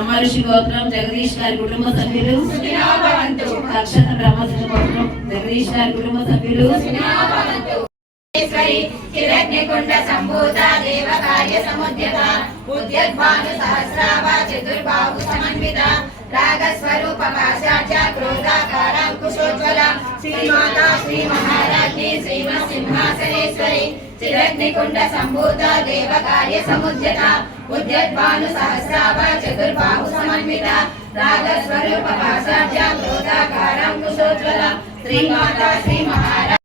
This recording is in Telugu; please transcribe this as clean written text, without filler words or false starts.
బ్రహ్మర్షి గోత్రం జగదీష్ గారి కుటుంబ సభ్యులు నక్షత్ర బ్రహ్మర్షి గోత్రం జగదీష్ గారి కుటుంబ సభ్యులు हिरण्यकुण्ड सम्भूता देव कार्य समुद्यता उद्यद्भानु सहस्रावा चतुर्बाहु समन्विता रागस्वरूप पाशाच्या क्रोधाकाराङ्कुशोज्ज्वला श्रीमाता श्री महाराज्ञी श्रीमत्सिंहासनेश्वरी हिरण्यकुण्ड सम्भूता देव कार्य समुद्यता उद्यद्भानु सहस्रावा चतुर्बाहु समन्विता रागस्वरूप पाशाच्या क्रोधाकाराङ्कुशोज्ज्वला श्रीमाता श्री महाराज